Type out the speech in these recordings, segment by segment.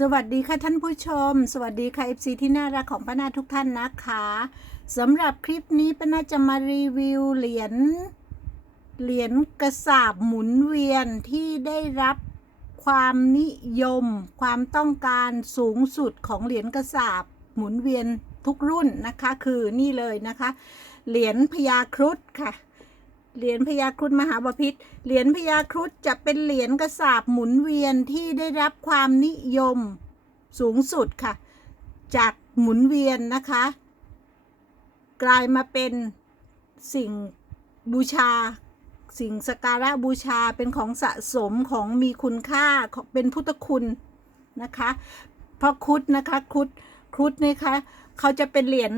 สวัสดีค่ะท่านผู้ชม สวัสดีค่ะ FC ที่น่ารักของป้านาทุกท่านนะคะสำหรับคลิปนี้ป้านาจะมารีวิวเหรียญเหรียญกระสาบหมุนเวียนที่ได้รับความนิยม ความต้องการสูงสุดของเหรียญกระสาบหมุนเวียนทุกรุ่นนะคะ คือนี่เลยนะคะ เหรียญพญาครุฑค่ะ เหรียญพญาครุฑมหาบพิตรเหรียญพญาครุฑจะเป็นเหรียญกระสาบหมุนเวียนที่ได้รับความนิยมสูงสุดค่ะ จากหมุนเวียนนะคะ กลายมาเป็นสิ่งบูชา สิ่งสการะบูชาเป็นของสะสมของมีคุณค่าเป็นพุทธคุณนะคะเพราะครุดนะคะครุดครุดนะคะเขาจะเป็นเหรียญ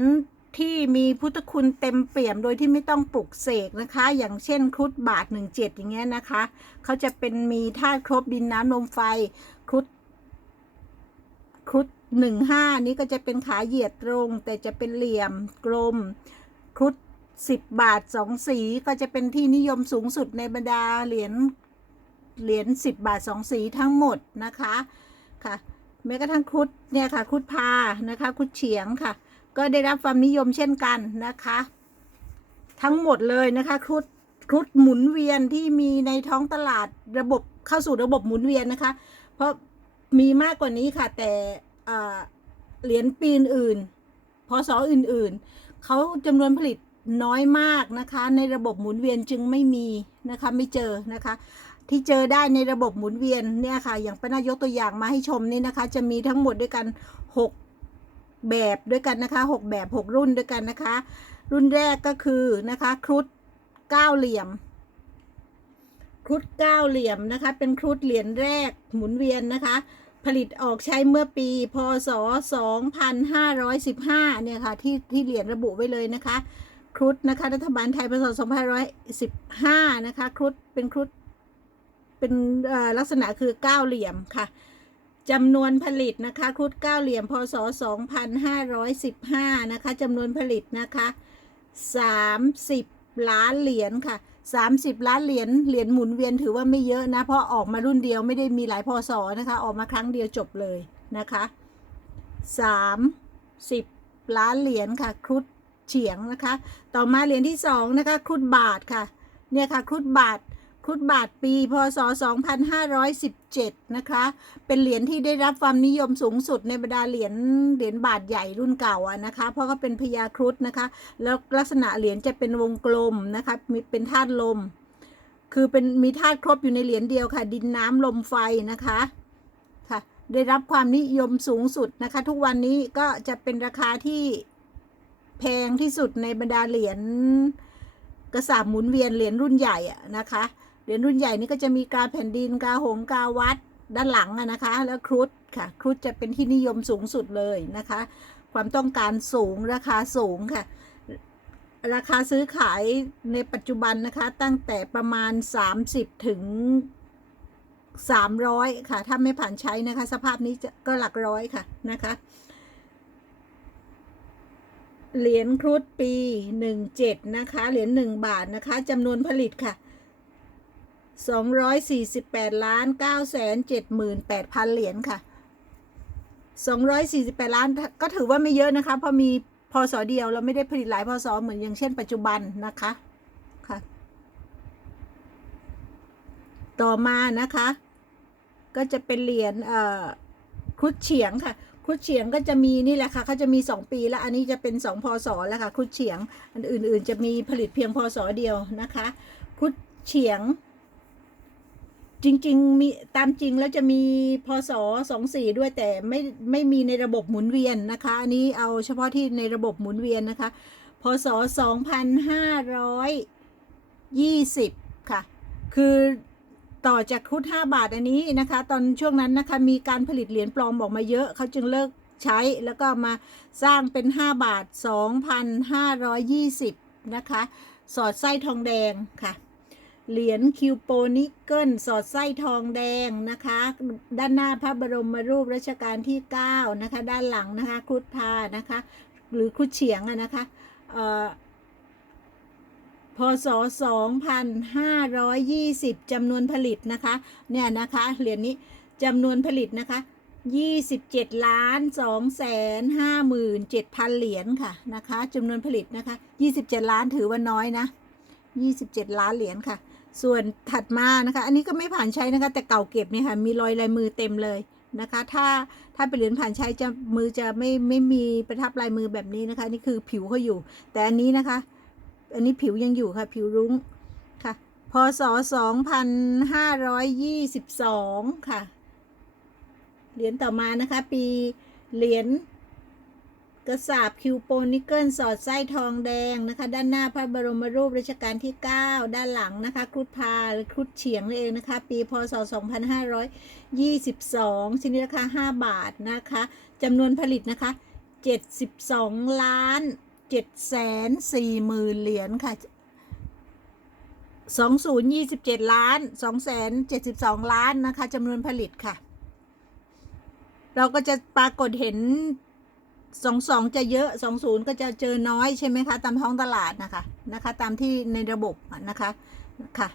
ที่มีพุทธคุณเต็มเปี่ยมโดยที่ไม่ต้องปลุกเสกนะคะ อย่างเช่นครุดบาทหนึ่งเจ็ดอย่างเงี้ยนะคะเขาจะเป็นมีธาตุครบดินน้ำลมไฟครุดครุดหนึ่งห้านี้ก็จะเป็นขาเหยียดตรง แต่จะเป็นเหลี่ยมกลมครุดสิบบาทสองสีก็จะเป็นที่นิยมสูงสุดในบรรดาเหรียญเหรียญสิบบาทสองสีทั้งหมดนะคะค่ะแม้กระทั่งครุฑเนี่ยค่ะครุฑพานะคะครุฑเฉียงค่ะ ก็ได้รับความนิยมเช่นกันนะคะ ทั้งหมดเลยนะคะครุฑครุฑหมุนเวียนที่มีในท้องตลาดระบบเข้าสู่ระบบหมุนเวียนนะคะ เพราะมีมากกว่านี้ค่ะ แต่เหรียญปีนอื่นพศอื่นๆเขาจำนวนผลิตน้อยมากนะคะ ในระบบหมุนเวียนจึงไม่มีนะคะไม่เจอนะคะ ที่เจอได้ในระบบหมุนเวียนเนี่ยค่ะ อย่างป้านายกตัวอย่างมาให้ชมนี่นะคะ จะมีทั้งหมดด้วยกัน 6 แบบด้วยกันนะคะ 6 แบบ 6 รุ่นด้วยกันนะคะ รุ่นแรกก็คือนะคะครุฑเก้าเหลี่ยมครุฑเก้าเหลี่ยมนะคะ เป็นครุฑเหรียญแรกหมุนเวียนนะคะ ผลิตออกใช้เมื่อปี พศ 2515 เนี่ยค่ะที่ที่เหรียญระบุไว้เลยนะคะครุฑนะคะรัฐบาลไทยพศ 2515 นะคะครุฑเป็นครุฑเป็นลักษณะคือเก้าเหลี่ยมค่ะ จำนวนผลิตนะคะครุฑเก้าเหลี่ยมพศ 2515 นะคะจำนวนผลิตนะคะ 30 ล้านเหรียญค่ะ 30 ล้านเหรียญเหรียญหมุนเวียนถือว่าไม่เยอะนะ เพราะออกมารุ่นเดียวไม่ได้มีหลายพศนะคะ ออกมาครั้งเดียวจบเลยนะคะ 30 ล้านเหรียญค่ะครุฑเฉียงนะคะ ต่อมาเหรียญที่สองนะคะครุฑบาทค่ะเนี่ยค่ะครุฑบาท ครุฑบาทปี พศ 2517 นะคะ เป็นเหรียญที่ได้รับความนิยมสูงสุดในบรรดาเหรียญเหรียญบาทใหญ่รุ่นเก่าอะนะคะ เพราะเขาเป็นพญาครุฑนะคะ แล้วลักษณะเหรียญจะเป็นวงกลมนะคะ มีเป็นธาตุลม คือเป็นมีธาตุครบอยู่ในเหรียญเดียวค่ะ ดินน้ำลมไฟนะคะค่ะ ได้รับความนิยมสูงสุดนะคะ ทุกวันนี้ก็จะเป็นราคาที่แพงที่สุดในบรรดาเหรียญกระสาบหมุนเวียนเหรียญรุ่นใหญ่อะนะคะ เหรียญรุ่นใหญ่นี่ก็จะมีกาแผ่นดินกาหงกาวัดด้านหลังอะนะคะ แล้วครุฑค่ะครุฑจะเป็นที่นิยมสูงสุดเลยนะคะ ความต้องการสูงราคาสูงค่ะ ราคาซื้อขายในปัจจุบันนะคะ ตั้งแต่ประมาณ 30 ถึง 300 ค่ะ ถ้าไม่ผ่านใช้นะคะ สภาพนี้จะก็หลักร้อยค่ะนะคะเหรียญครุฑปี 17 นะคะ เหรียญ1บาทนะคะจำนวนผลิตค่ะ 248ล้าน9แสน78พันเหรียญค่ะ 248 ล้านก็ถือว่าไม่เยอะนะคะ เพราะมีพศเดียวเราไม่ได้ผลิตหลายพศเหมือนอย่างเช่นปัจจุบันนะคะค่ะ ต่อมานะคะ ก็จะเป็นเหรียญเอ่อครุฑเฉียงค่ะครุฑเฉียงก็จะมีนี่แหละค่ะเขาจะมี 2 ปีแล้วอันนี้จะเป็น 2 พศแล้วค่ะครุฑเฉียงอันอื่นๆ จะมีผลิตเพียงพศเดียวนะคะครุฑเฉียง จริง ๆ มีตามจริงแล้วจะมีพศสองสี่ด้วยแต่ไม่ไม่มีในระบบหมุนเวียนนะคะ อันนี้เอาเฉพาะที่ในระบบหมุนเวียนนะคะ พศสองพันห้าร้อยยี่สิบค่ะ คือต่อจากครุฑห้าบาทอันนี้นะคะ ตอนช่วงนั้นนะคะมีการผลิตเหรียญปลอมออกมาเยอะเขาจึงเลิกใช้แล้วก็มาสร้างเป็น 5 บาท 2,520 นะคะ สอดไส้ทองแดงค่ะ เหรียญคิวโปนิกเกิลสอดไส้ทองแดงนะคะ ด้านหน้าพระบรมรูปรัชกาลที่ 9 นะคะ ด้านหลังนะคะครุฑพานะคะ หรือครุฑเฉียงอะนะคะเอ่อพศ 2520 จำนวนผลิตนะคะ เนี่ยนะคะ เหรียญนี้จำนวนผลิตนะคะ 27ล้าน2แสน5หมื่น7พันเหรียญค่ะนะคะจำนวนผลิตนะคะ 27 ล้านถือว่าน้อยนะ 27 ล้านเหรียญค่ะ ส่วนถัดมานะคะ อันนี้ก็ไม่ผ่านใช้นะคะ แต่เก่าเก็บเนี่ยค่ะ มีรอยลายมือเต็มเลยนะคะ ถ้าถ้าเป็นเหรียญผ่านใช้จะมือจะไม่ไม่มีประทับลายมือแบบนี้นะคะ นี่คือผิวเขาอยู่ แต่อันนี้นะคะ อันนี้ผิวยังอยู่ค่ะ ผิวรุ้งค่ะ พศ 2522 ค่ะ เหรียญต่อมานะคะ ปีเหรียญ กระสาบคิวโปนิเกิลสอดไส้ทองแดงนะคะ ด้านหน้าพระบรมรูปรัชกาลที่ 9 ด้านหลังนะคะครุฑพาหรือครุฑเฉียงนั่นเองนะคะ ปีพศ 2522 ชนิดราคา 5 บาทนะคะจำนวนผลิตนะคะ 72 ล้าน 7 แสน4หมื่นเหรียญค่ะ 2027 ล้าน2แสน72 ล้านนะคะจำนวนผลิตค่ะ เราก็จะปรากฏเห็น สองสองจะเยอะสองศูนย์ก็จะเจอน้อยใช่ไหมคะ ตามท้องตลาดนะคะนะคะ ตามที่ในระบบนะคะค่ะ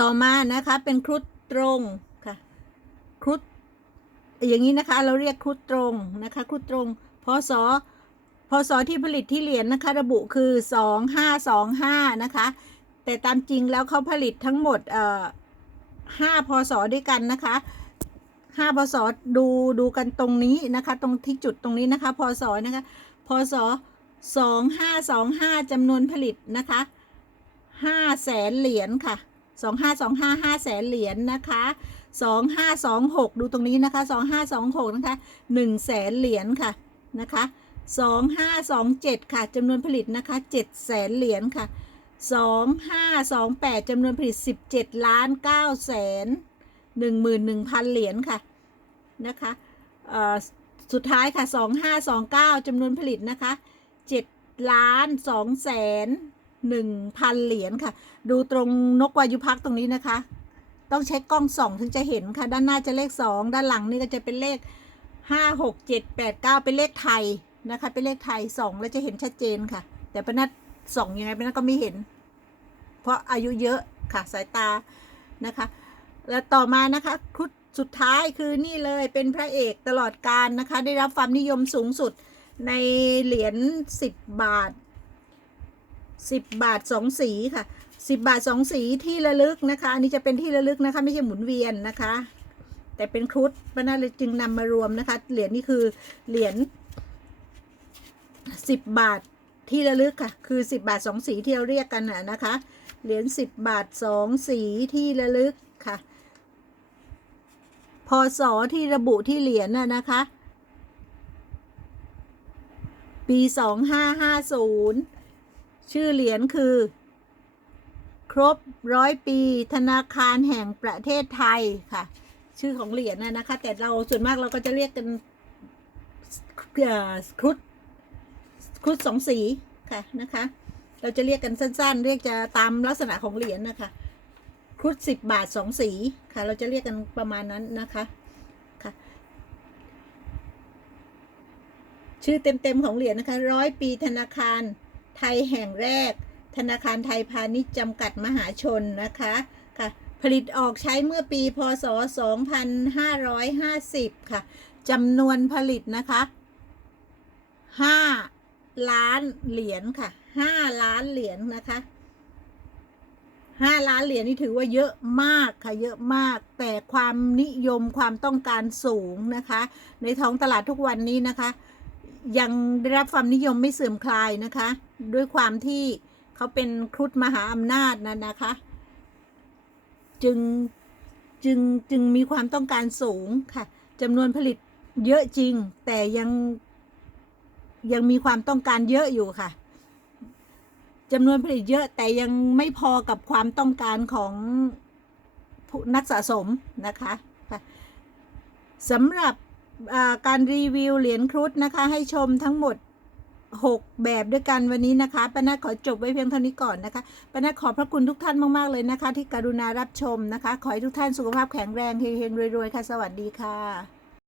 ต่อมานะคะเป็นครุฑตรงค่ะ ครุฑอย่างนี้นะคะ เราเรียกครุฑตรงนะคะครุฑตรงพศพศที่ผลิตที่เหรียญนะคะ ระบุคือสองห้าสองห้านะคะ แต่ตามจริงแล้วเขาผลิตทั้งหมดเอ่อห้าพศด้วยกันนะคะ ห้าพศดูดูกันตรงนี้นะคะ ตรงที่จุดตรงนี้นะคะพศนะคะพศสองห้าสองห้าจำนวนผลิตนะคะห้าแสนเหรียญค่ะสองห้าสองห้าห้าแสนเหรียญนะคะสองห้าสองหกดูตรงนี้นะคะสองห้าสองหกนะคะหนึ่งแสนเหรียญค่ะนะคะสองห้าสองเจ็ดค่ะจำนวนผลิตนะคะเจ็ดแสนเหรียญค่ะสองห้าสองแปดจำนวนผลิตสิบเจ็ดล้านเก้าแสน หนึ่งหมื่นหนึ่งพันเหรียญค่ะนะคะสุดท้ายค่ะสองห้าสองเก้าจำนวนผลิตนะคะเจ็ดล้านสองแสนหนึ่งพันเหรียญค่ะ ดูตรงนกวายุพักตรงนี้นะคะ ต้องใช้กล้องส่องถึงจะเห็นค่ะ ด้านหน้าจะเลขสองด้านหลังนี่ก็จะเป็นเลขห้าหกเจ็ดแปดเก้าเป็นเลขไทยนะคะ เป็นเลขไทยสองแล้วจะเห็นชัดเจนค่ะ แต่ปนัดส่องยังไงปนัดก็ไม่เห็น เพราะอายุเยอะค่ะสายตานะคะ แล้วต่อมานะคะครุฑสุดท้ายคือนี่เลยเป็นพระเอกตลอดการนะคะ ได้รับความนิยมสูงสุดในเหรียญ10 บาท 10 บาท 2 สีค่ะ 10 บาท 2 สีที่ระลึกนะคะ อันนี้จะเป็นที่ระลึกนะคะ ไม่ใช่หมุนเวียนนะคะ แต่เป็นครุฑปนาเลยจึงนำมารวมนะคะ เหรียญนี่คือเหรียญ10 บาทที่ระลึกค่ะ คือ 10 บาท 2 สีที่เราเรียกกันนะนะคะ เหรียญ10 บาท 2 สีที่ระลึกค่ะ พศที่ระบุที่เหรียญน่ะนะคะ ปี 2550 ชื่อเหรียญคือ ครบร้อยปี ธนาคารแห่งประเทศไทยค่ะ ชื่อของเหรียญน่ะนะคะ แต่เราส่วนมากเราก็จะเรียกกันครุฑครุฑสองสีค่ะนะคะ เราจะเรียกกันสั้น ๆ เรียกจะตามลักษณะของเหรียญนะคะ รุฑสิบบาทสองสีค่ะ เราจะเรียกกันประมาณนั้นนะคะค่ะ ชื่อเต็มๆของเหรียญนะคะร้อยปีธนาคารไทยแห่งแรก ธนาคารไทยพาณิชย์จำกัดมหาชนนะคะค่ะ ผลิตออกใช้เมื่อปี พศ 2550 ค่ะจำนวนผลิตนะคะ5ล้านเหรียญค่ะ5ล้านเหรียญนะคะ ห้าล้านเหรียญนี่ถือว่าเยอะมากค่ะเยอะมาก แต่ความนิยมความต้องการสูงนะคะ ในท้องตลาดทุกวันนี้นะคะ ยังได้รับความนิยมไม่เสื่อมคลายนะคะ ด้วยความที่เขาเป็นครุฑมหาอำนาจนะนะคะ จึงจึงจึงมีความต้องการสูงค่ะจำนวนผลิตเยอะจริง แต่ยังยังมีความต้องการเยอะอยู่ค่ะ จำนวนผลิตเยอะแต่ยังไม่พอกับความต้องการของนักสะสมนะคะสำหรับการรีวิวเหรียญครุฑนะคะ ให้ชมทั้งหมด 6 แบบด้วยกันวันนี้นะคะป้านาขอจบไว้เพียงเท่านี้ก่อนนะคะป้านาขอบพระคุณทุกท่านมากๆเลยนะคะ ที่กรุณารับชมนะคะ ขอให้ทุกท่านสุขภาพแข็งแรงเฮงๆรวยๆค่ะ สวัสดีค่ะ